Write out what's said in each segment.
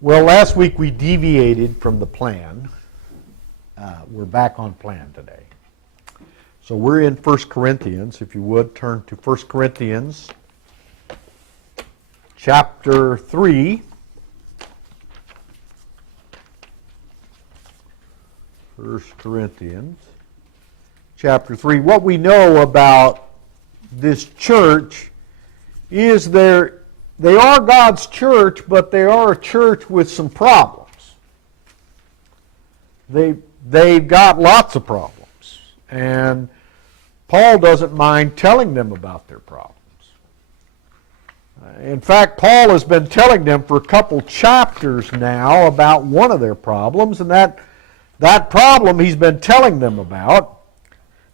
Well, last week we deviated from the plan. We're back on plan today. So we're in 1 Corinthians. If you would, turn to 1 Corinthians chapter 3. 1 Corinthians chapter 3. What we know about this church is they are God's church, but they are a church with some problems. They've got lots of problems. And Paul doesn't mind telling them about their problems. In fact, Paul has been telling them for a couple chapters now about one of their problems, and that problem he's been telling them about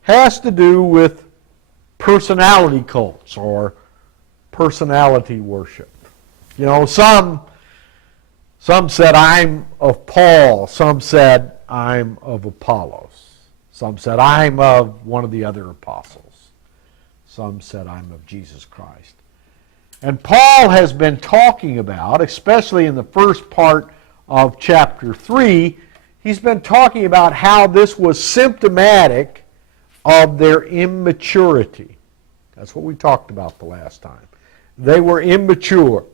has to do with personality cults or personality worship. You know, some said, I'm of Paul. Some said, I'm of Apollos. Some said, I'm of one of the other apostles. Some said, I'm of Jesus Christ. And Paul has been talking about, especially in the first part of chapter 3, he's been talking about how this was symptomatic of their immaturity. That's what we talked about the last time. They were immature.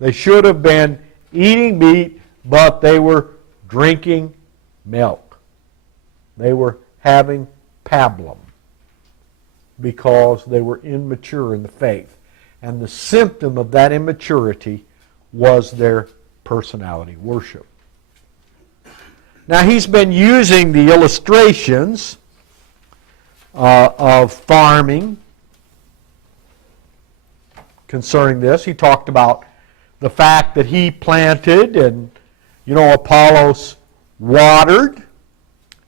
They should have been eating meat, but they were drinking milk. They were having pablum because they were immature in the faith. And the symptom of that immaturity was their personality worship. Now he's been using the illustrations of farming concerning this. He talked about the fact that he planted and, Apollos watered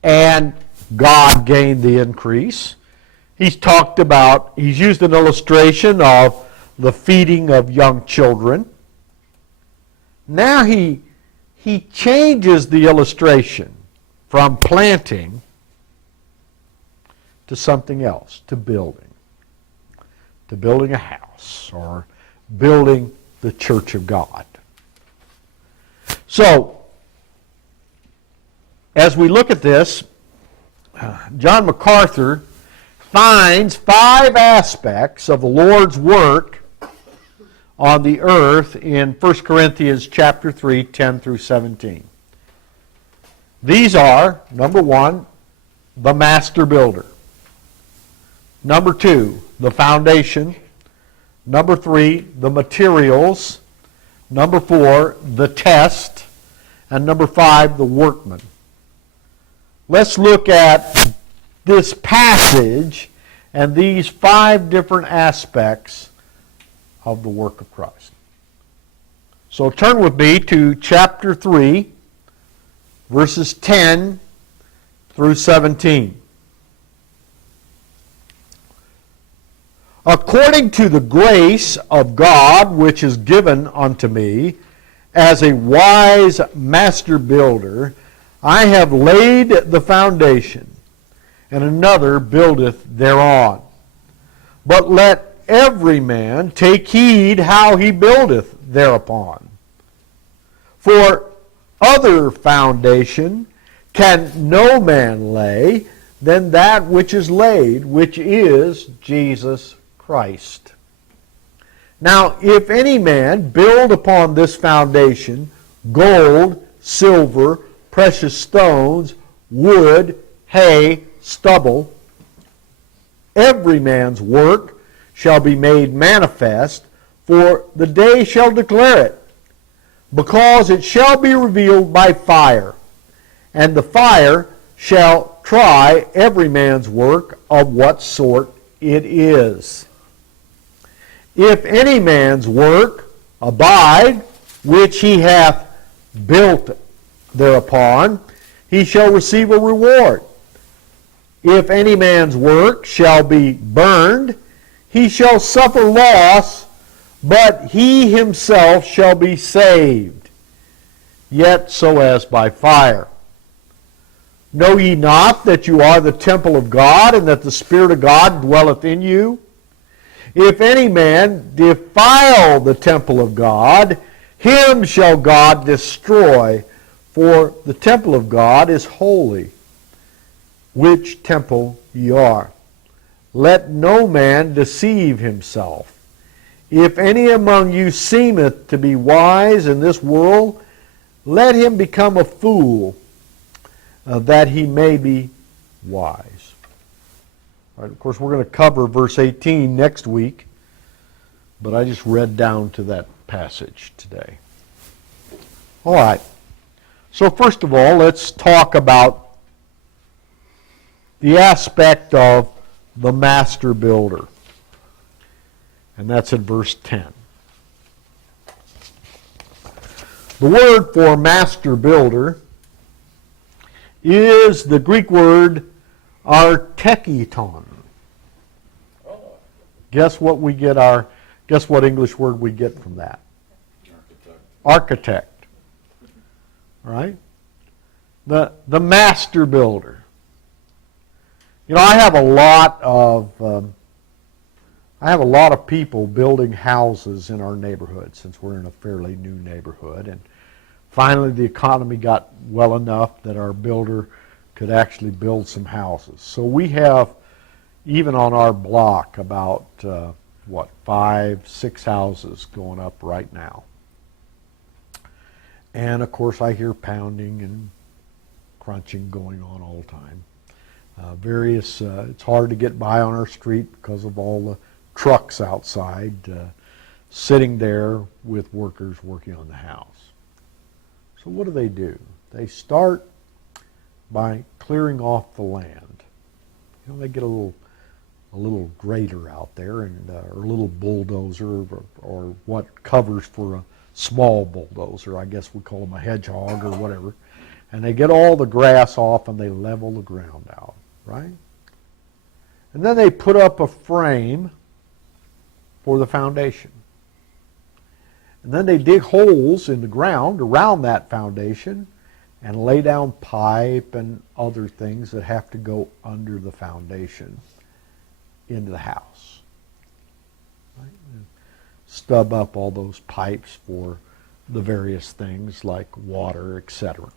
and God gained the increase. He's used an illustration of the feeding of young children. Now he changes the illustration from planting to something else, to building a house or building the church of God. So, as we look at this, John MacArthur finds 5 aspects of the Lord's work on the earth in 1 Corinthians chapter 3, 10 through 17. These are, number 1, the master builder. Number 2, the foundation. Number 3, the materials. Number 4, the test. And number 5, the workman. Let's look at this passage and these 5 different aspects of the work of Christ. So turn with me to chapter 3, verses 10 through 17. According to the grace of God which is given unto me, as a wise master builder, I have laid the foundation, and another buildeth thereon. But let every man take heed how he buildeth thereupon. For other foundation can no man lay than that which is laid, which is Jesus Christ. Now, if any man build upon this foundation gold, silver, precious stones, wood, hay, stubble, every man's work shall be made manifest, for the day shall declare it, because it shall be revealed by fire, and the fire shall try every man's work of what sort it is. If any man's work abide, which he hath built thereupon, he shall receive a reward. If any man's work shall be burned, he shall suffer loss, but he himself shall be saved, yet so as by fire. Know ye not that you are the temple of God, and that the Spirit of God dwelleth in you? If any man defile the temple of God, Him shall God destroy, for the temple of God is holy, which temple ye are. Let no man deceive himself. If any among you seemeth to be wise in this world, let him become a fool, that he may be wise. All right, of course, we're going to cover verse 18 next week, but I just read down to that passage today. All right. So first of all, let's talk about the aspect of the master builder. And that's in verse 10. The word for master builder is the Greek word artekiton. Guess what English word we get from that? Architect. All right? The master builder. You know, I have a lot of people building houses in our neighborhood, since we're in a fairly new neighborhood, and finally the economy got well enough that our builder could actually build some houses. So we have, even on our block, about 5, 6 houses going up right now. And of course I hear pounding and crunching going on all the time. It's hard to get by on our street because of all the trucks outside sitting there with workers working on the house. So what do? They start by clearing off the land. You know, they get a little grader out there, and or a little bulldozer, or what covers for a small bulldozer. I guess we call them a hedgehog or whatever. And they get all the grass off and they level the ground out, right? And then they put up a frame for the foundation. And then they dig holes in the ground around that foundation and lay down pipe and other things that have to go under the foundation into the house. Right? Stub up all those pipes for the various things like water, etc.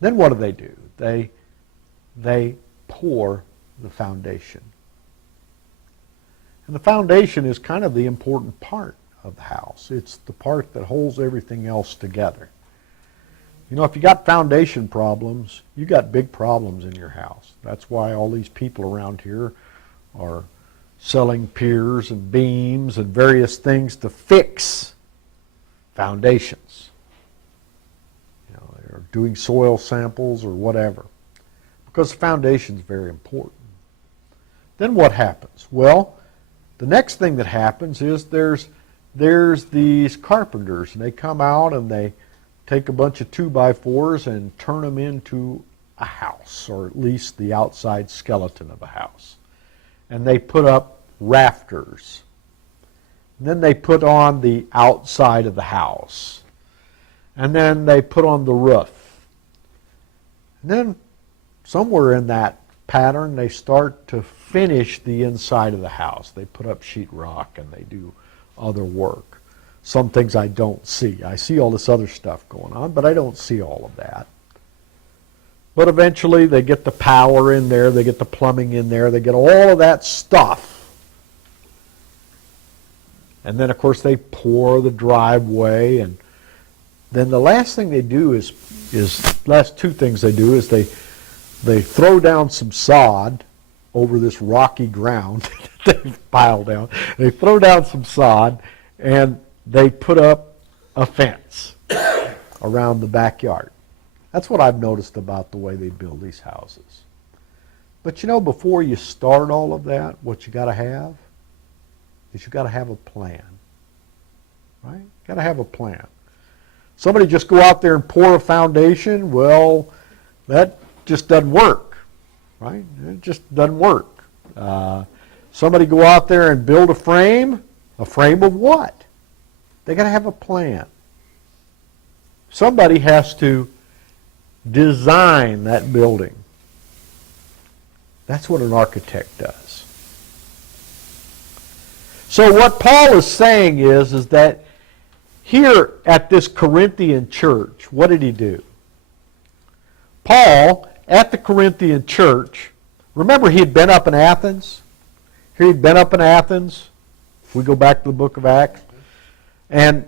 Then what do? They pour the foundation. And the foundation is kind of the important part of the house. It's the part that holds everything else together. You know, if you got foundation problems, you got big problems in your house. That's why all these people around here are selling piers and beams and various things to fix foundations. You know, they're doing soil samples or whatever, because the foundation is very important. Then what happens? Well, the next thing that happens is there's these carpenters, and they come out and they take a bunch of 2x4s and turn them into a house, or at least the outside skeleton of a house. And they put up rafters. And then they put on the outside of the house. And then they put on the roof. And then somewhere in that pattern, they start to finish the inside of the house. They put up sheetrock and they do other work. Some things I don't see. I see all this other stuff going on, but I don't see all of that. But eventually they get the power in there, they get the plumbing in there, they get all of that stuff. And then of course they pour the driveway, and then the last thing they do is last two things they do is they throw down some sod over this rocky ground that they've piled down. They throw down some sod and they put up a fence around the backyard. That's what I've noticed about the way they build these houses. But you know, before you start all of that, what you got to have is you got to have a plan. Right? You got to have a plan. Somebody just go out there and pour a foundation, well, that just doesn't work. Right? It just doesn't work. Somebody go out there and build a frame of what? They got to have a plan. Somebody has to design that building. That's what an architect does. So what Paul is saying is that here at this Corinthian church, what did he do? Paul, at the Corinthian church, remember he had been up in Athens? Here he'd been up in Athens. We go back to the book of Acts. And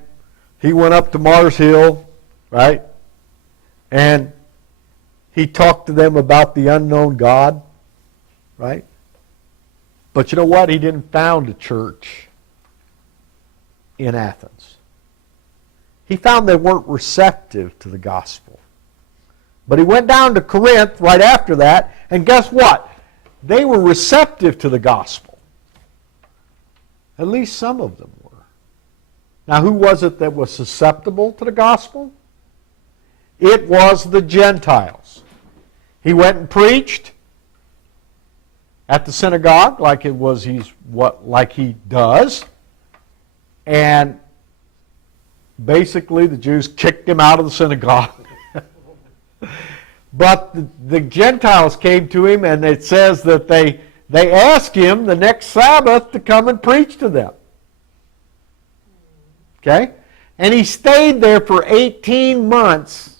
he went up to Mars Hill, right? And he talked to them about the unknown God, right? But you know what? He didn't found a church in Athens. He found they weren't receptive to the gospel. But he went down to Corinth right after that, and guess what? They were receptive to the gospel. At least some of them were. Now, who was it that was susceptible to the gospel? It was the Gentiles. He went and preached at the synagogue like he does, and basically the Jews kicked him out of the synagogue. But the Gentiles came to him, and it says that they asked him the next Sabbath to come and preach to them. Okay? And he stayed there for 18 months.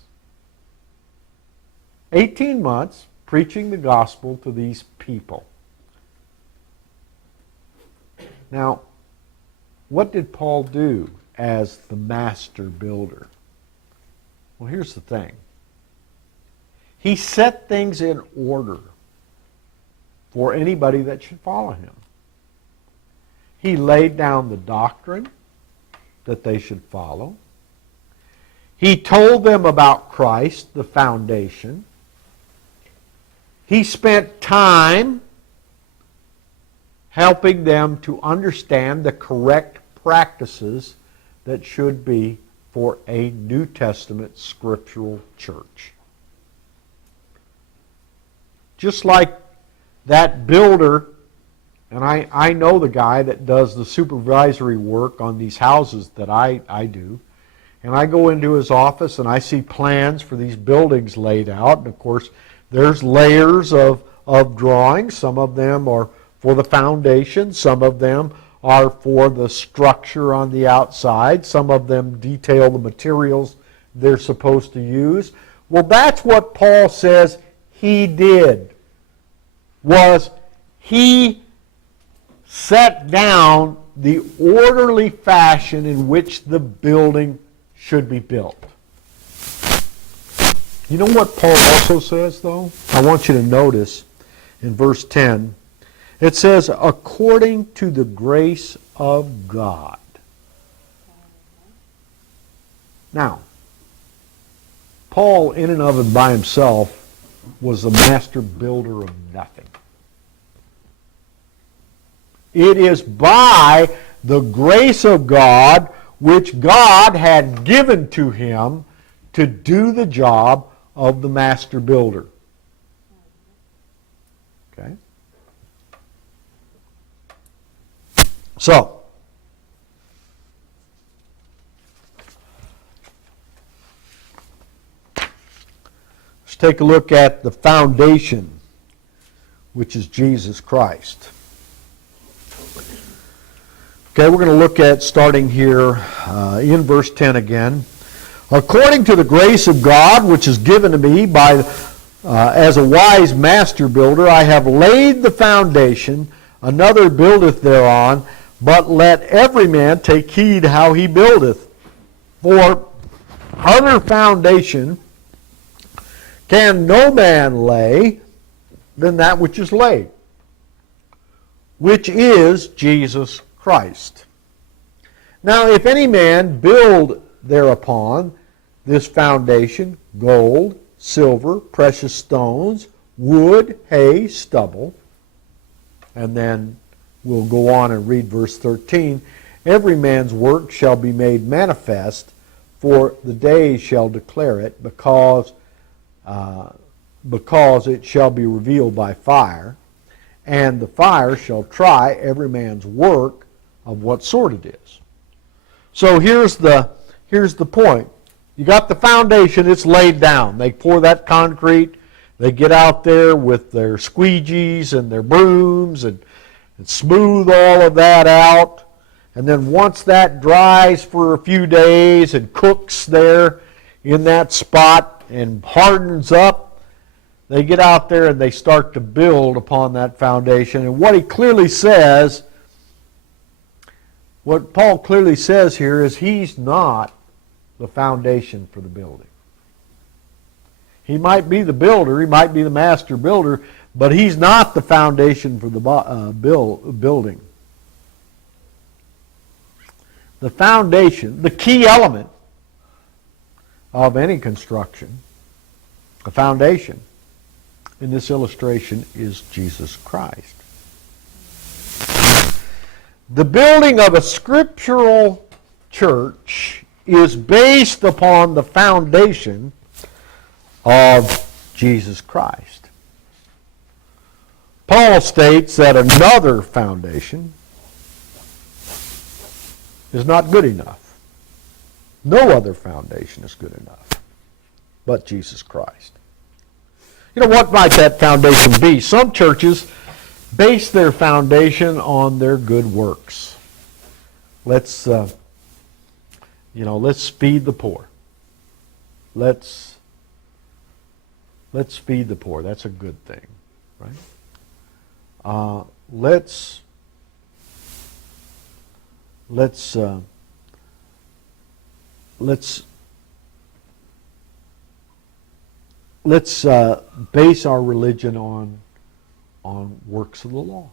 18 months preaching the gospel to these people. Now, what did Paul do as the master builder? Well, here's the thing. He set things in order for anybody that should follow him. He laid down the doctrine that they should follow. He told them about Christ, the foundation. He spent time helping them to understand the correct practices that should be for a New Testament scriptural church. Just like that builder, and I know the guy that does the supervisory work on these houses that I do, and I go into his office and I see plans for these buildings laid out, and of course there's layers of drawings. Some of them are for the foundation, some of them are for the structure on the outside, some of them detail the materials they're supposed to use. Well, that's what Paul says he did, was he set down the orderly fashion in which the building should be built. You know what Paul also says, though? I want you to notice in verse 10, it says, according to the grace of God. Now, Paul, in and of and by himself, was the master builder of nothing. It is by the grace of God which God had given to him to do the job of the master builder. Okay? So, let's take a look at the foundation, which is Jesus Christ. Okay, we're going to look at starting here in verse 10 again. According to the grace of God, which is given to me by as a wise master builder, I have laid the foundation, another buildeth thereon, but let every man take heed how he buildeth. For other foundation can no man lay than that which is laid, which is Jesus Christ. Now, if any man build thereupon this foundation, gold, silver, precious stones, wood, hay, stubble, and then we'll go on and read verse 13, every man's work shall be made manifest, for the day shall declare it, because it shall be revealed by fire, and the fire shall try every man's work of what sort it is. So here's the point. You got the foundation, it's laid down. They pour that concrete, they get out there with their squeegees and their brooms and smooth all of that out. And then once that dries for a few days and cooks there in that spot and hardens up, they get out there and they start to build upon that foundation. And what Paul clearly says here is he's not the foundation for the building. He might be the builder, he might be the master builder, but he's not the foundation for the building. The foundation, the key element of any construction, the foundation in this illustration is Jesus Christ. The building of a scriptural church is based upon the foundation of Jesus Christ. Paul states that another foundation is not good enough. No other foundation is good enough but Jesus Christ. You know, what might that foundation be? Some churches base their foundation on their good works. Let's feed the poor. Let's feed the poor. That's a good thing, right? Let's base our religion on works of the law.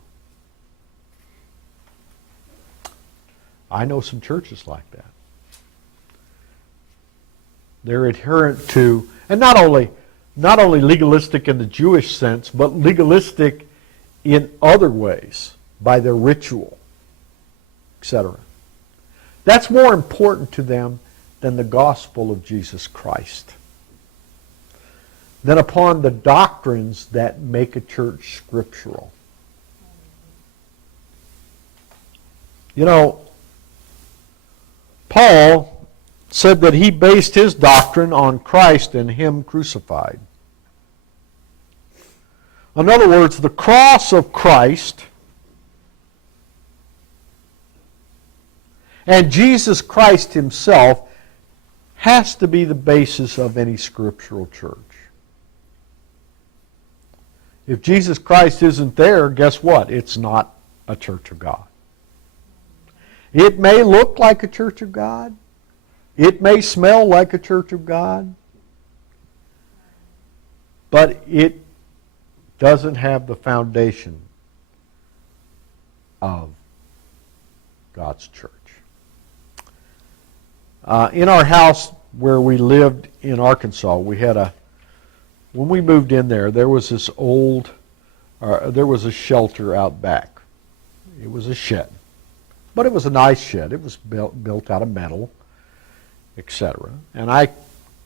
I know some churches like that. They're adherent to, and not only legalistic in the Jewish sense, but legalistic in other ways, by their ritual, etc. That's more important to them than the gospel of Jesus Christ, than upon the doctrines that make a church scriptural. You know, Paul said that he based his doctrine on Christ and Him crucified. In other words, the cross of Christ and Jesus Christ Himself has to be the basis of any scriptural church. If Jesus Christ isn't there, guess what? It's not a church of God. It may look like a church of God. It may smell like a church of God. But it doesn't have the foundation of God's church. In our house where we lived in Arkansas, when we moved in there was this there was a shelter out back. It was a shed. But it was a nice shed. It was built out of metal, etc. And I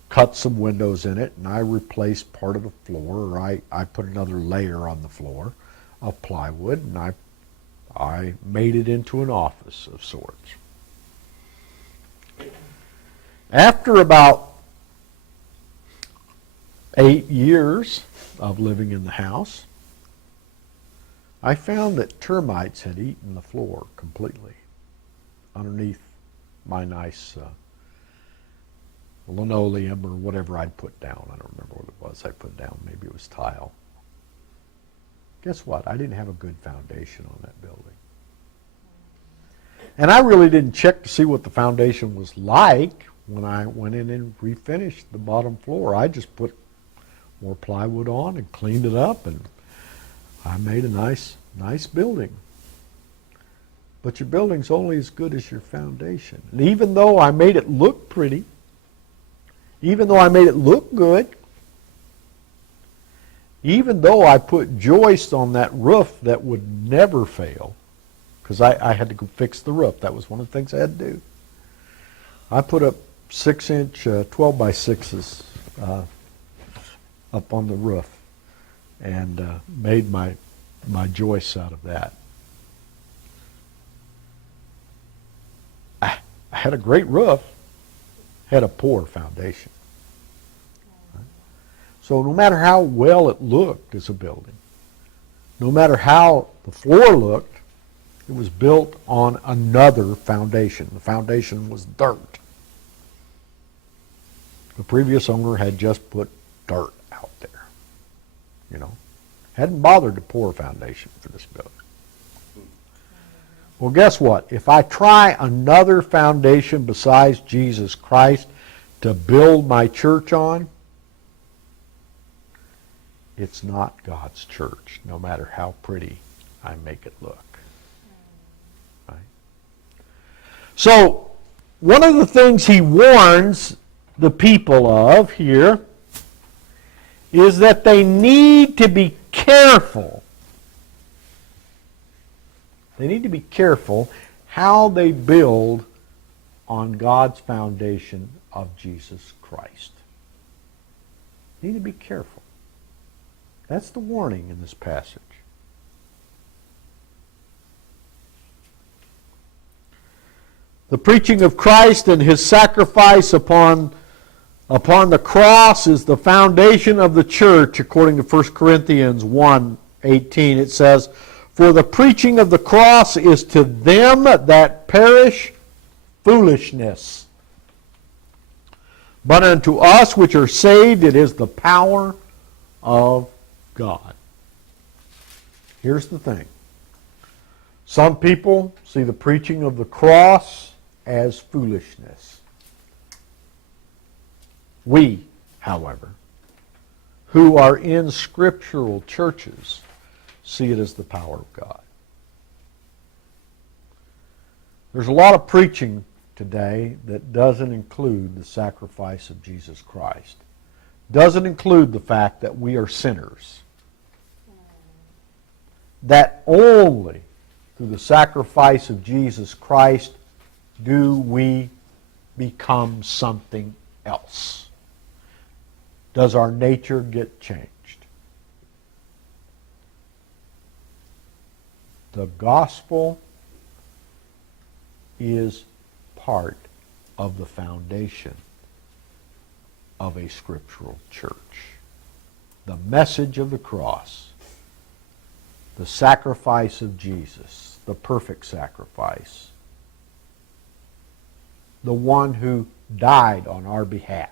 cut some windows in it, and I replaced part of the floor, or I put another layer on the floor of plywood, and I made it into an office of sorts. After about 8 years of living in the house, I found that termites had eaten the floor completely underneath my nice linoleum or whatever I'd put down. I don't remember what it was I put down. Maybe it was tile. Guess what? I didn't have a good foundation on that building. And I really didn't check to see what the foundation was like when I went in and refinished the bottom floor. I just put more plywood on and cleaned it up, and I made a nice building. But your building's only as good as your foundation. And even though I made it look pretty, even though I made it look good, even though I put joists on that roof that would never fail, because I had to go fix the roof. That was one of the things I had to do. I put up 6-inch 12x6s up on the roof and made my joists out of that. I had a great roof, had a poor foundation. So no matter how well it looked as a building, no matter how the floor looked, It was built on another foundation. The foundation was dirt. The previous owner had just put dirt out there. You know, hadn't bothered to pour a foundation for this building. Well, guess what? If I try another foundation besides Jesus Christ to build my church on, it's not God's church, no matter how pretty I make it look. Right? So, one of the things he warns the people of here is that they need to be careful. They need to be careful how they build on God's foundation of Jesus Christ. They need to be careful. That's the warning in this passage. The preaching of Christ and his sacrifice upon the cross is the foundation of the church, according to 1 Corinthians 1:18. It says, "For the preaching of the cross is to them that perish foolishness. But unto us which are saved, it is the power of God." Here's the thing. Some people see the preaching of the cross as foolishness. We, however, who are in scriptural churches, see it as the power of God. There's a lot of preaching today that doesn't include the sacrifice of Jesus Christ. Doesn't include the fact that we are sinners. That only through the sacrifice of Jesus Christ do we become something else. Does our nature get changed? The gospel is part of the foundation of a scriptural church. The message of the cross, the sacrifice of Jesus, the perfect sacrifice, the one who died on our behalf.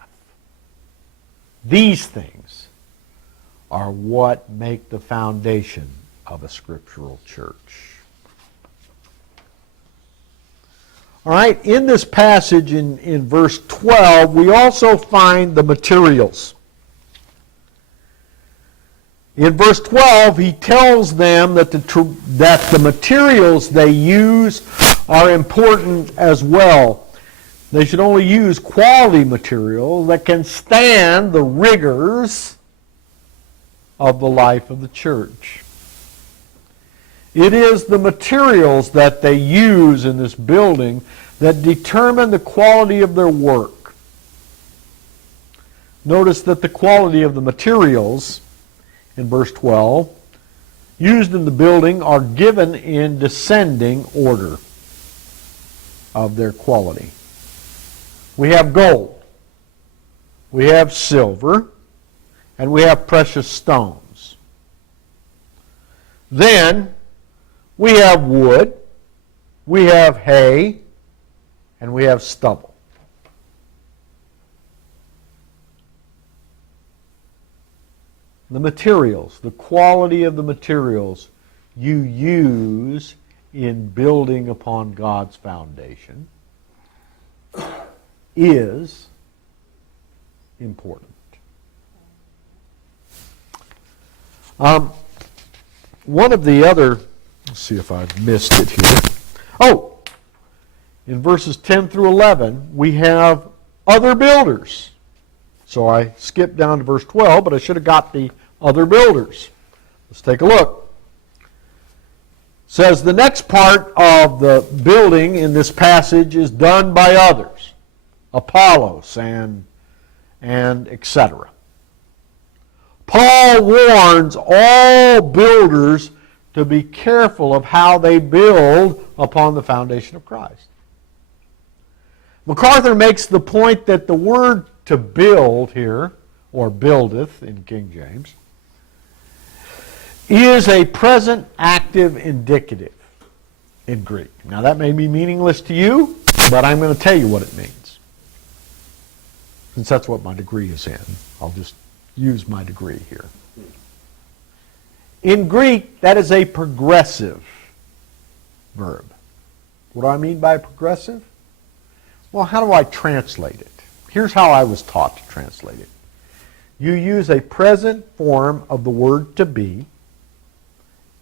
These things are what make the foundation of a scriptural church. All right, in this passage in verse 12, we also find the materials. In verse 12, he tells them that the materials they use are important as well. They should only use quality material that can stand the rigors of the life of the church. It is the materials that they use in this building that determine the quality of their work. Notice that the quality of the materials in verse 12 used in the building are given in descending order of their quality. We have gold, we have silver, and we have precious stones. Then we have wood, we have hay, and we have stubble. The materials, the quality of the materials you use in building upon God's foundation is important. One of the other, let's see if I've missed it here. Oh, in verses 10 through 11, we have other builders. So I skipped down to verse 12, but I should have got the other builders. Let's take a look. It says the next part of the building in this passage is done by others. Apollos and etc. Paul warns all builders to be careful of how they build upon the foundation of Christ. MacArthur makes the point that the word to build here, or buildeth in King James, is a present active indicative. in Greek. Now that may be meaningless to you, but I'm going to tell you what it means. Since that's what my degree is in, I'll just use my degree here. In Greek, that is a progressive verb. What do I mean by progressive? Well, how do I translate it? Here's how I was taught to translate it. You use a present form of the word to be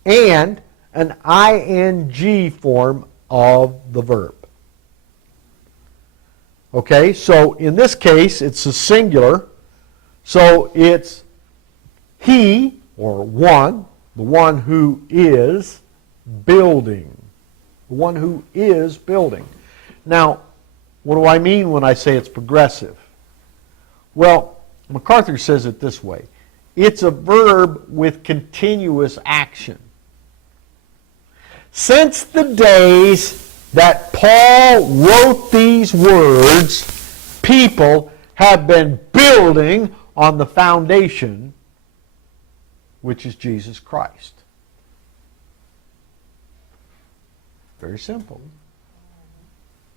and an ing form of the verb. Okay, so in this case, it's a singular. So it's he, or one, the one who is building. The one who is building. Now, what do I mean when I say it's progressive? Well, MacArthur says it this way. It's a verb with continuous action. Since the days that Paul wrote these words, people have been building on the foundation, which is Jesus Christ. Very simple.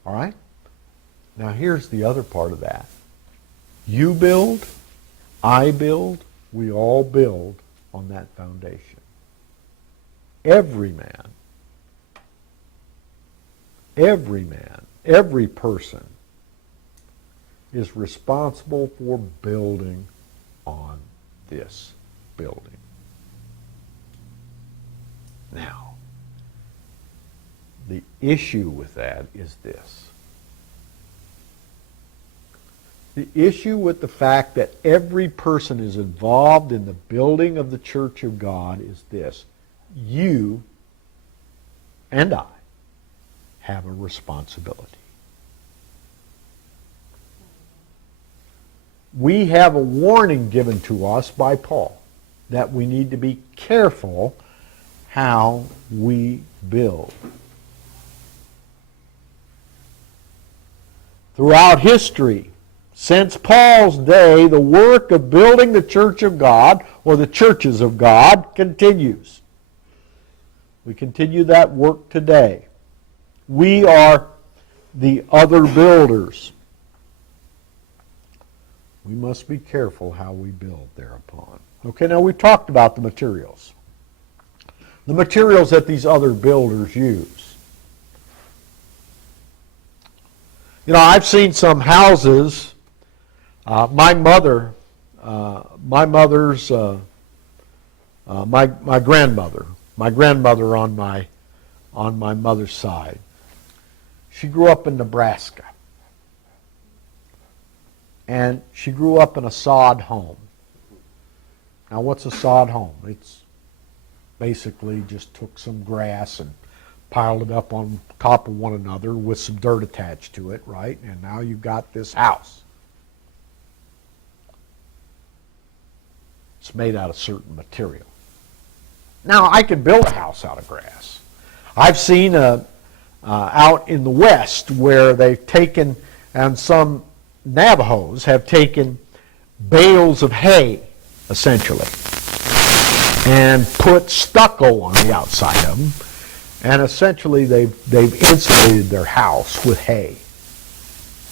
All right? Now here's the other part of that. You build, I build, we all build on that foundation. Every man, every person is responsible for building on this building. Now, the issue with that is this. The issue with the fact that every person is involved in the building of the church of God is this. You and I have a responsibility. We have a warning given to us by Paul that we need to be careful how we build. Throughout history, since Paul's day, the work of building the church of God, or the churches of God, continues. We continue that work today. We are the other builders. We must be careful how we build thereupon. Okay, now we've talked about the materials. The materials that these other builders use. You know, I've seen some houses. My grandmother on my mother's side. She grew up in Nebraska. And she grew up in a sod home. Now, what's a sod home? It's basically just took some grass and piled it up on top of one another with some dirt attached to it, right? And now you've got this house. It's made out of certain material. Now, I could build a house out of grass. I've seen out in the West where they've taken, and some Navajos have taken bales of hay, essentially, and put stucco on the outside of them, and essentially they've insulated their house with hay.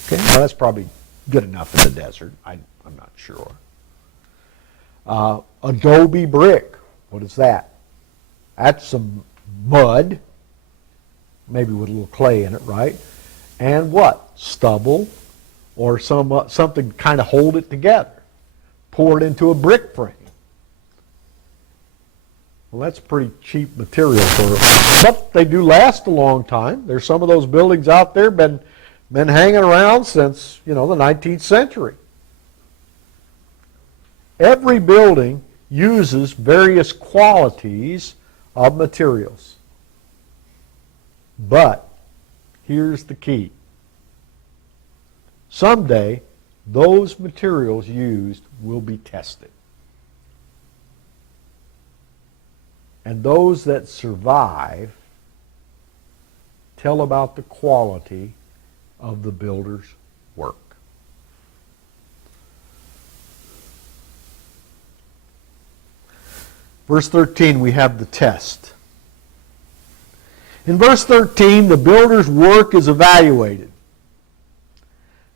Okay, well, that's probably good enough in the desert. I'm not sure. Adobe brick, what is that? That's some mud, maybe with a little clay in it, right? And what? Stubble or something kind of hold it together. Pour it into a brick frame. Well, that's pretty cheap material for it. But they do last a long time. There's some of those buildings out there been hanging around since, the 19th century. Every building uses various qualities of materials. But here's the key. Someday, those materials used will be tested. And those that survive tell about the quality of the builder's work. Verse 13, we have the test. In verse 13, the builder's work is evaluated.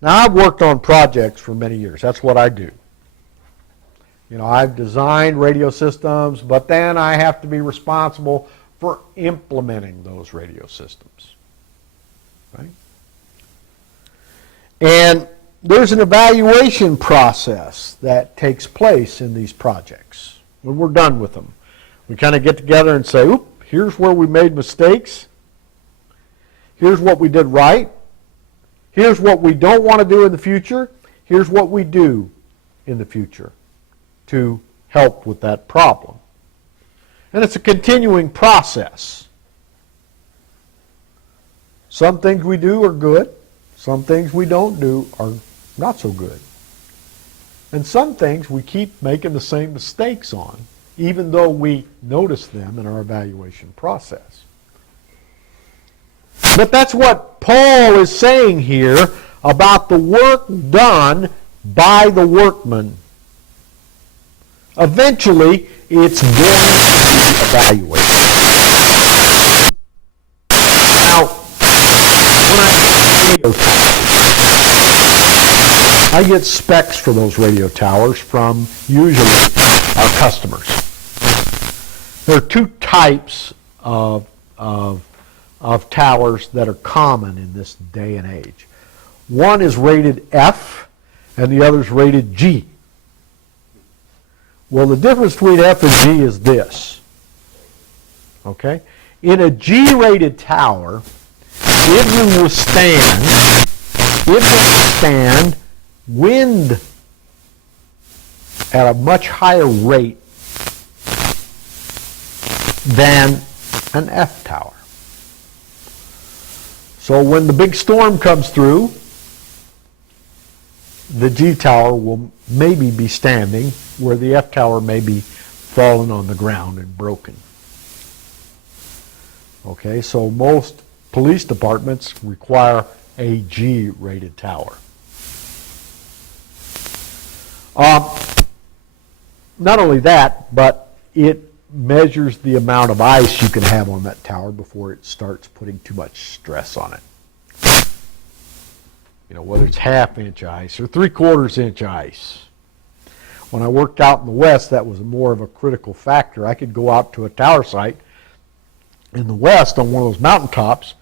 Now, I've worked on projects for many years. That's what I do. You know, I've designed radio systems, but then I have to be responsible for implementing those radio systems. Right? And there's an evaluation process that takes place in these projects when we're done with them. We kind of get together and say, oop, here's where we made mistakes. Here's what we did right. Here's what we don't want to do in the future. Here's what we do in the future to help with that problem. And it's a continuing process. Some things we do are good. Some things we don't do are not so good. And some things we keep making the same mistakes on, even though we notice them in our evaluation process. But that's what Paul is saying here about the work done by the workman. Eventually, it's going to be evaluated. Now, when I get specs for those radio towers from usually our customers. There are two types of towers that are common in this day and age. One is rated F, and the other is rated G. Well, the difference between F and G is this. Okay? In a G-rated tower, it will withstand wind at a much higher rate than an F tower. So when the big storm comes through, the G tower will maybe be standing where the F tower may be fallen on the ground and broken. Okay, so most police departments require a G-rated tower. Not only that, but it measures the amount of ice you can have on that tower before it starts putting too much stress on it. You know, whether it's half-inch ice or 3/4-inch ice. When I worked out in the West, that was more of a critical factor. I could go out to a tower site in the West on one of those mountaintops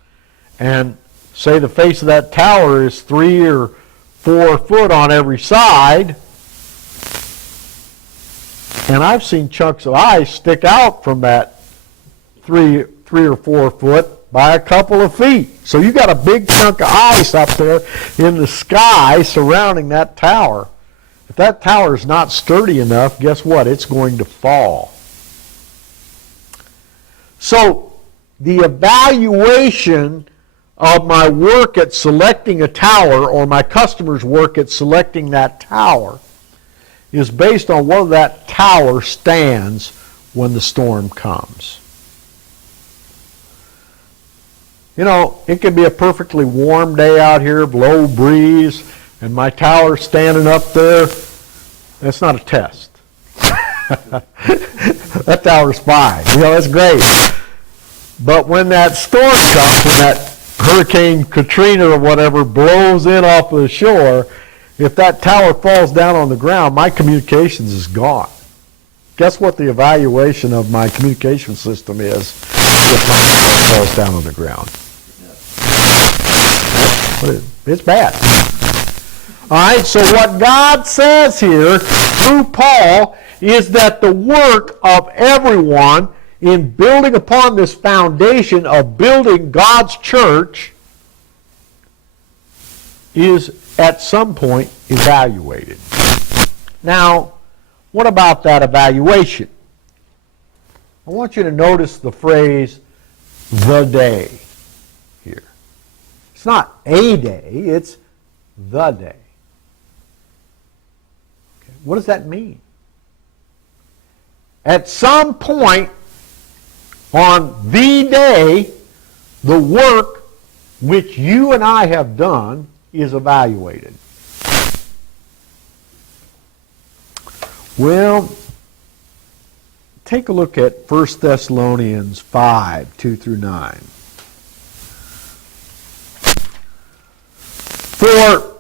and say the face of that tower is 3 or 4 foot on every side, and I've seen chunks of ice stick out from that 3 or 4 foot by a couple of feet. So you got a big chunk of ice up there in the sky surrounding that tower. If that tower is not sturdy enough, guess what? It's going to fall. So the evaluation of my work at selecting a tower, or my customer's work at selecting that tower, is based on whether that tower stands when the storm comes. You know, it could be a perfectly warm day out here, low breeze, and my tower's standing up there. That's not a test. That tower's fine. You know, that's great. But when that storm comes, when that Hurricane Katrina or whatever blows in off of the shore, if that tower falls down on the ground, my communications is gone. Guess what the evaluation of my communication system is if my tower falls down on the ground? It's bad. All right, so what God says here through Paul is that the work of everyone in building upon this foundation of building God's church is at some point evaluated. Now, what about that evaluation? I want you to notice the phrase, the day, here. It's not a day, it's the day. Okay. What does that mean? At some point on the day, the work which you and I have done is evaluated. Well, take a look at 1 Thessalonians 5, 2 through 9. For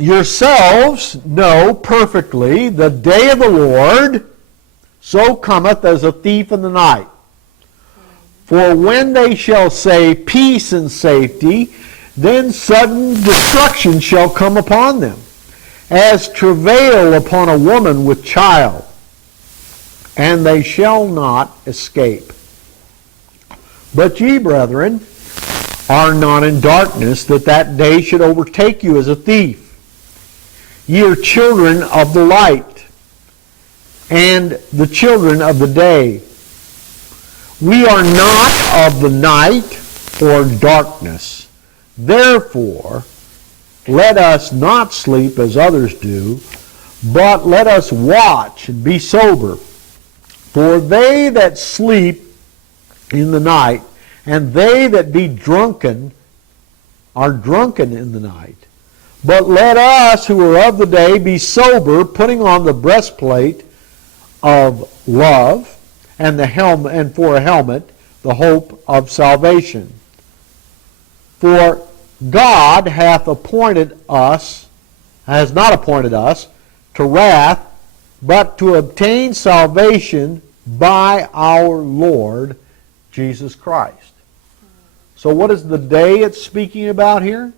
yourselves know perfectly the day of the Lord so cometh as a thief in the night. For when they shall say peace and safety, then sudden destruction shall come upon them, as travail upon a woman with child, and they shall not escape. But ye, brethren, are not in darkness, that that day should overtake you as a thief. Ye are children of the light, and the children of the day. We are not of the night or darkness. Therefore, let us not sleep as others do, but let us watch and be sober. For they that sleep in the night, and they that be drunken, are drunken in the night. But let us who are of the day be sober, putting on the breastplate of love, and the helmet, and for a helmet, the hope of salvation. For God hath not appointed us to wrath, but to obtain salvation by our Lord Jesus Christ. So what is the day it's speaking about here?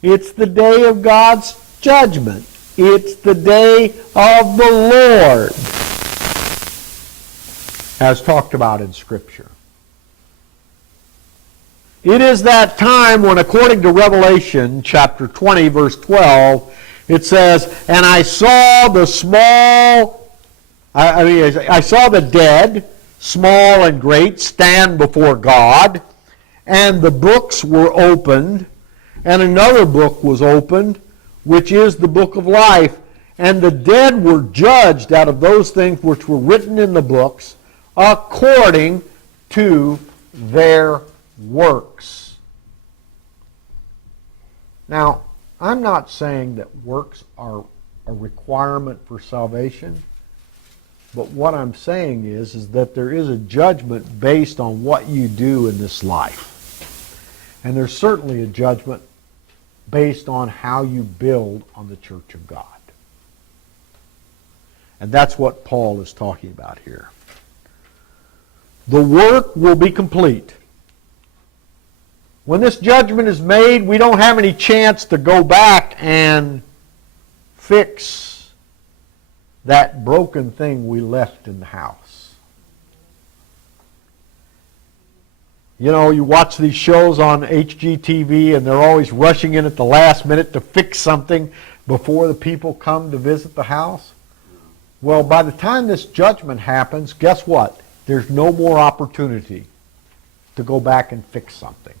It's the day of God's judgment. It's the day of the Lord, as talked about in Scripture. It is that time when, according to Revelation chapter 20, verse 12, it says, and I saw the I saw the dead, small and great, stand before God, and the books were opened, and another book was opened, which is the book of life. And the dead were judged out of those things which were written in the books, according to their works. Now, I'm not saying that works are a requirement for salvation, but what I'm saying is that there is a judgment based on what you do in this life. And there's certainly a judgment based on how you build on the church of God. And that's what Paul is talking about here. The work will be complete. When this judgment is made, we don't have any chance to go back and fix that broken thing we left in the house. You know, you watch these shows on HGTV and they're always rushing in at the last minute to fix something before the people come to visit the house. Well, by the time this judgment happens, guess what? There's no more opportunity to go back and fix something.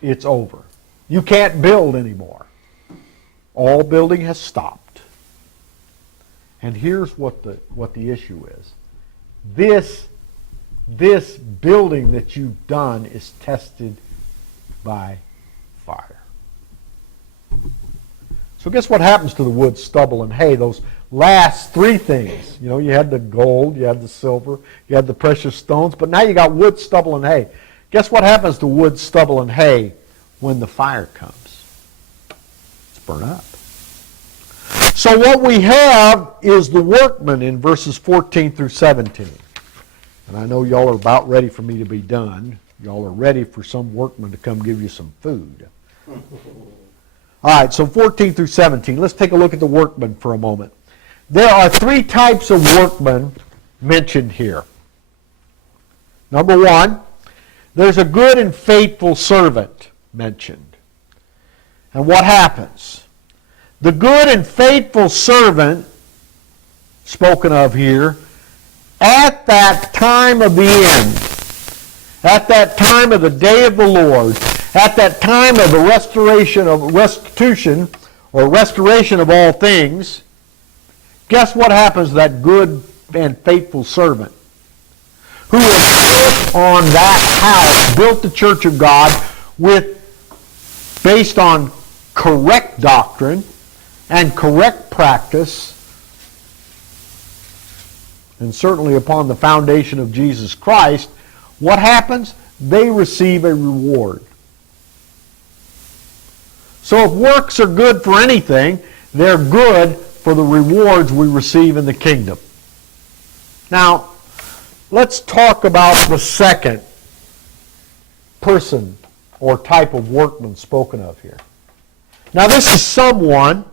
It's over. You can't build anymore. All building has stopped. And here's what the issue is. This building that you've done is tested by fire. So guess what happens to the wood, stubble, and hay? Those last three things. You know, you had the gold, you had the silver, you had the precious stones, but now you got wood, stubble, and hay. Guess what happens to wood, stubble, and hay when the fire comes? It's burned up. So what we have is the workman in verses 14 through 17. And I know y'all are about ready for me to be done. Y'all are ready for some workman to come give you some food. All right, so 14 through 17. Let's take a look at the workman for a moment. There are three types of workmen mentioned here. Number one, there's a good and faithful servant mentioned. And what happens? The good and faithful servant, spoken of here, at that time of the end, at that time of the day of the Lord, at that time of the restoration of all things, guess what happens to that good and faithful servant who has built on that house, built the church of God based on correct doctrine and correct practice, and certainly upon the foundation of Jesus Christ? What happens? They receive a reward. So if works are good for anything, they're good for the rewards we receive in the kingdom. Now, let's talk about the second person or type of workman spoken of here. Now, this is someone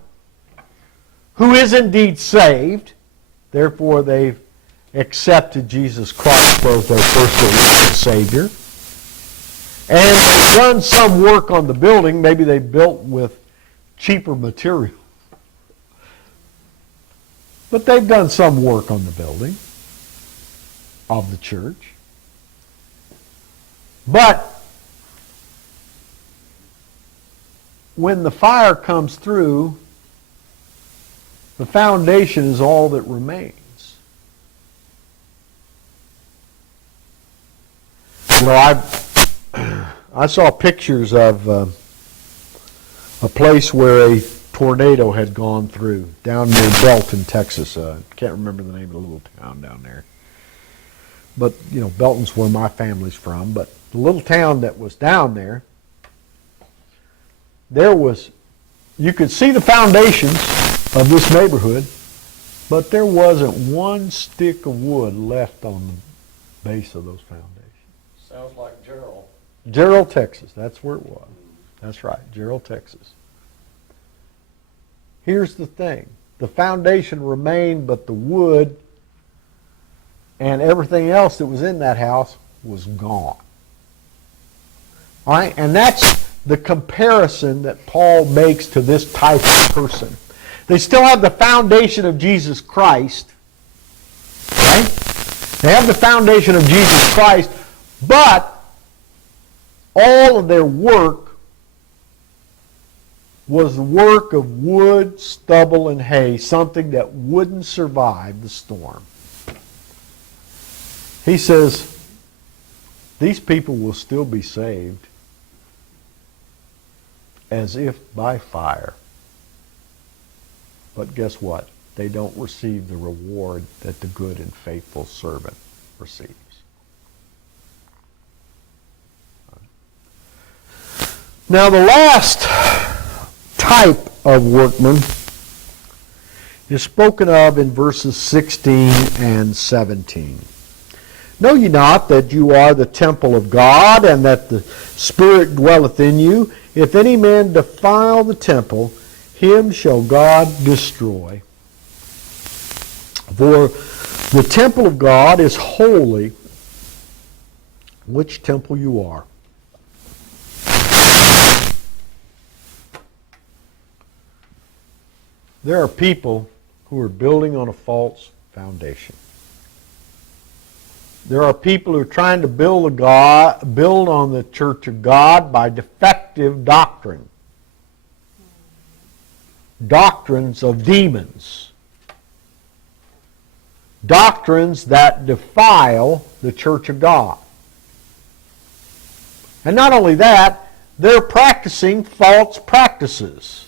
who is indeed saved, therefore they've accepted Jesus Christ as their personal Lord and Savior. And they've done some work on the building. Maybe they built with cheaper material. But they've done some work on the building of the church. But when the fire comes through, the foundation is all that remains. You know, I saw pictures of a place where a tornado had gone through down near Belton, Texas. Can't remember the name of the little town down there. But, you know, Belton's where my family's from. But the little town that was down there, you could see the foundations of this neighborhood, but there wasn't one stick of wood left on the base of those foundations. Sounds like Gerald. Gerald, Texas. That's where it was. That's right, Gerald, Texas. Here's the thing. The foundation remained, but the wood and everything else that was in that house was gone. All right? And that's the comparison that Paul makes to this type of person. They still have the foundation of Jesus Christ, right? They have the foundation of Jesus Christ, but all of their work was the work of wood, stubble, and hay, something that wouldn't survive the storm. He says, these people will still be saved as if by fire. But guess what? They don't receive the reward that the good and faithful servant receives. Now the last type of workman is spoken of in verses 16 and 17. Know ye not that you are the temple of God, and that the Spirit dwelleth in you? If any man defile the temple, him shall God destroy. For the temple of God is holy, which temple you are. There are people who are building on a false foundation. There are people who are trying to build on the church of God by defective doctrine. Doctrines of demons. Doctrines that defile the church of God. And not only that, they're practicing false practices.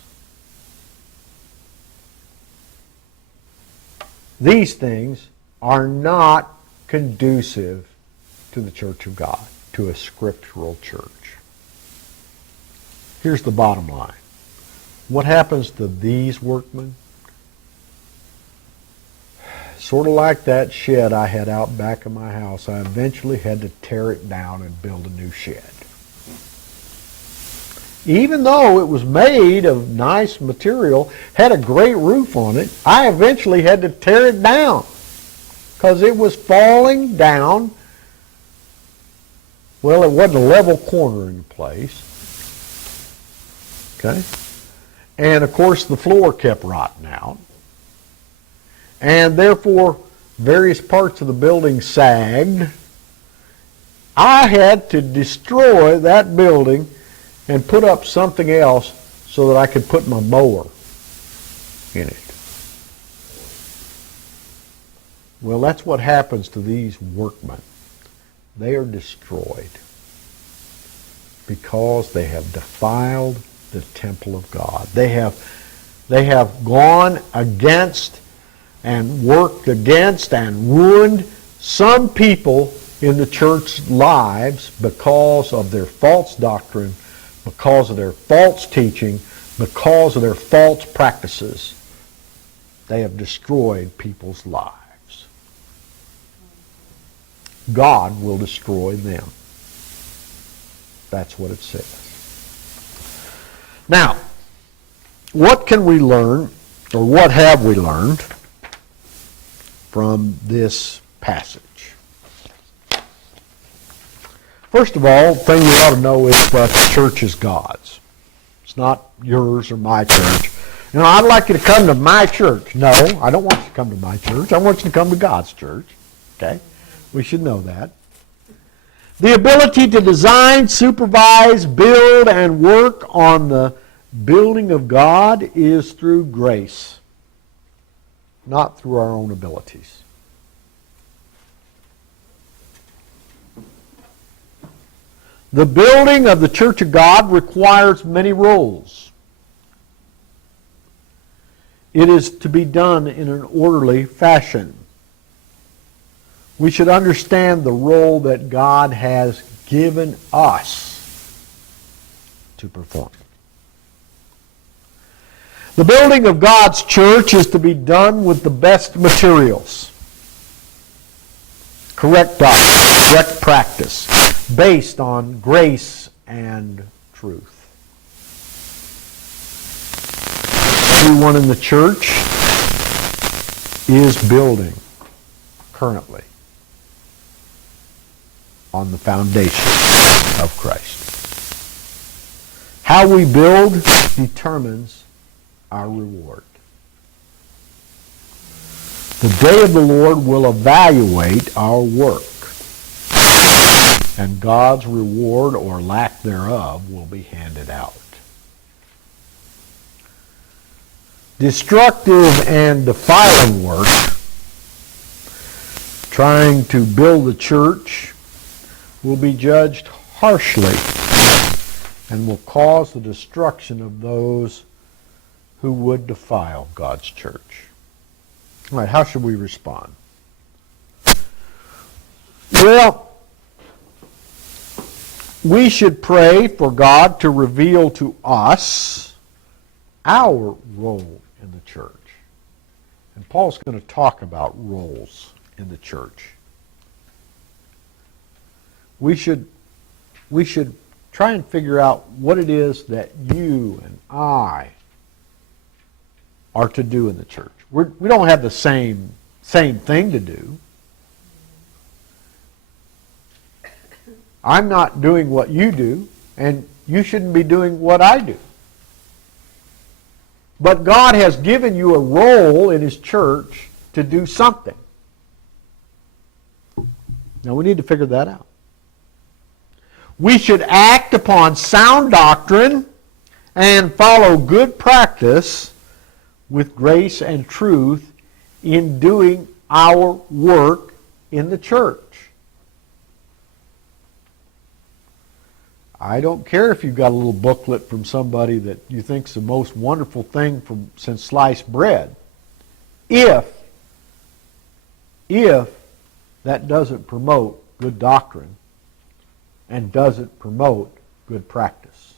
These things are not conducive to the church of God, to a scriptural church. Here's the bottom line. What happens to these workmen? Sort of like that shed I had out back of my house. I eventually had to tear it down and build a new shed. Even though it was made of nice material, had a great roof on it, I eventually had to tear it down because it was falling down. Well, it wasn't a level corner in place. Okay? And of course the floor kept rotting out. And therefore various parts of the building sagged. I had to destroy that building and put up something else so that I could put my mower in it. Well, that's what happens to these workmen. They are destroyed because they have defiled the temple of God. They have gone against and worked against and ruined some people in the church's lives because of their false doctrine, because of their false teaching, Because of their false practices, they have destroyed people's lives. God will destroy them. That's what it says. Now, what can we learn, or what have we learned from this passage? First of all, the thing we ought to know is that the church is God's. It's not yours or my church. You know, I'd like you to come to my church. No, I don't want you to come to my church. I want you to come to God's church. Okay? We should know that. The ability to design, supervise, build, and work on the building of God is through grace, not through our own abilities. The building of the church of God requires many roles. It is to be done in an orderly fashion. We should understand the role that God has given us to perform. The building of God's church is to be done with the best materials, correct doctrine, correct practice, based on grace and truth. Everyone in the church is building currently on the foundation of Christ. How we build determines our reward. The day of the Lord will evaluate our work, and God's reward or lack thereof will be handed out. Destructive and defiling work, trying to build the church, will be judged harshly and will cause the destruction of those who would defile God's church. All right, how should we respond? Well, we should pray for God to reveal to us our role in the church. And Paul's going to talk about roles in the church. We should try and figure out what it is that you and I are to do in the church. We don't have the same thing to do. I'm not doing what you do, and you shouldn't be doing what I do. But God has given you a role in His church to do something. Now we need to figure that out. We should act upon sound doctrine and follow good practice with grace and truth in doing our work in the church. I don't care if you've got a little booklet from somebody that you think's the most wonderful thing since sliced bread. If that doesn't promote good doctrine and doesn't promote good practice.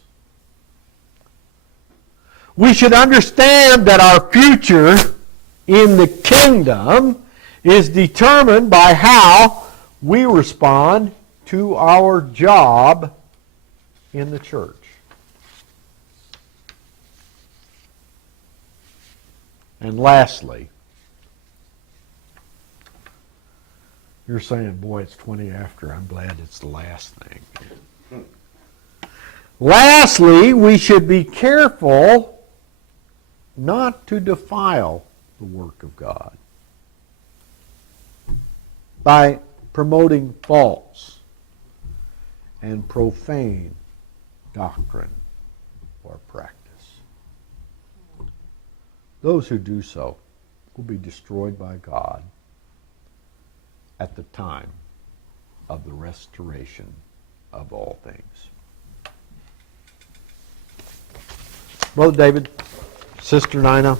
We should understand that our future in the kingdom is determined by how we respond to our job in the church. And lastly, you're saying, boy, it's 20 after. I'm glad it's the last thing. Lastly, we should be careful not to defile the work of God by promoting false and profane doctrine or practice. Those who do so will be destroyed by God at the time of the restoration of all things. Brother David, Sister Nina,